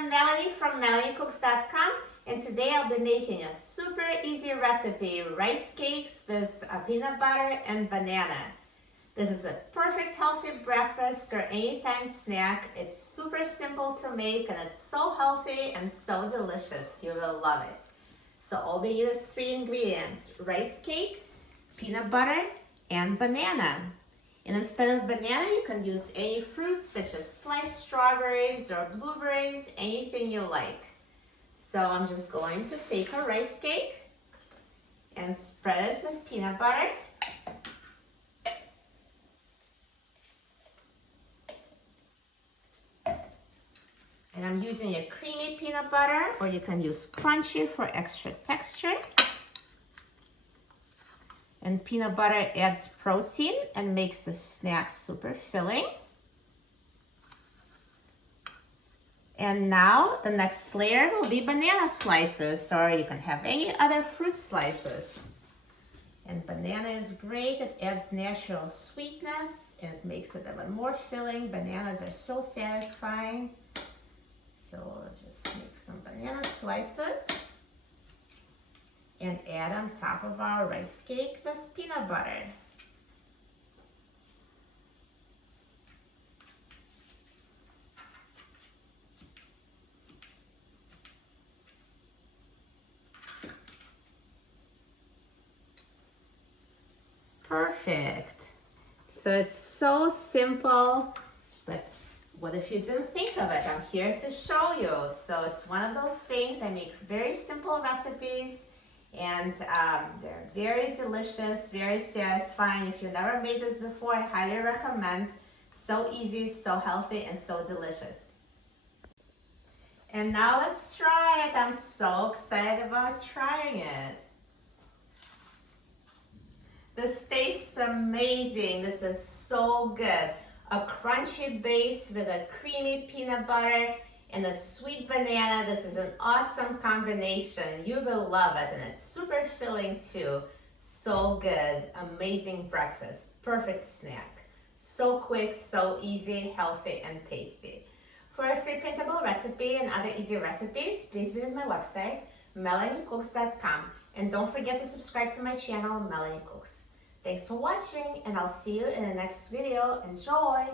I'm Melanie from MelanieCooks.com, and today I'll be making a super easy recipe, rice cakes with peanut butter and banana. This is a perfect healthy breakfast or anytime snack. It's super simple to make and it's so healthy and so delicious. You will love it. So all we need is 3 ingredients: rice cake, peanut butter, and banana. And instead of banana, you can use any fruits such as sliced strawberries or blueberries, anything you like. So I'm just going to take a rice cake and spread it with peanut butter. And I'm using a creamy peanut butter, or you can use crunchy for extra texture. And peanut butter adds protein and makes the snack super filling. And now the next layer will be banana slices, or you can have any other fruit slices. And banana is great. It adds natural sweetness and it makes it even more filling. Bananas are so satisfying. So we'll just make some banana slices and add on top of our rice cake with peanut butter. Perfect. So it's so simple, but what if you didn't think of it? I'm here to show you. So it's one of those things. I make very simple recipes, and they're very delicious, very satisfying. If you've never made this before, I highly recommend. So easy, so healthy, and so delicious. And now let's try it. I'm so excited about trying it. This tastes amazing. This is so good. A crunchy base with a creamy peanut butter and a sweet banana. This is an awesome combination. You will love it, and it's super filling too. So good. Amazing breakfast. Perfect snack. So quick, so easy, healthy, and tasty. For a free printable recipe and other easy recipes, please visit my website, MelanieCooks.com. And don't forget to subscribe to my channel, Melanie Cooks. Thanks for watching, and I'll see you in the next video. Enjoy!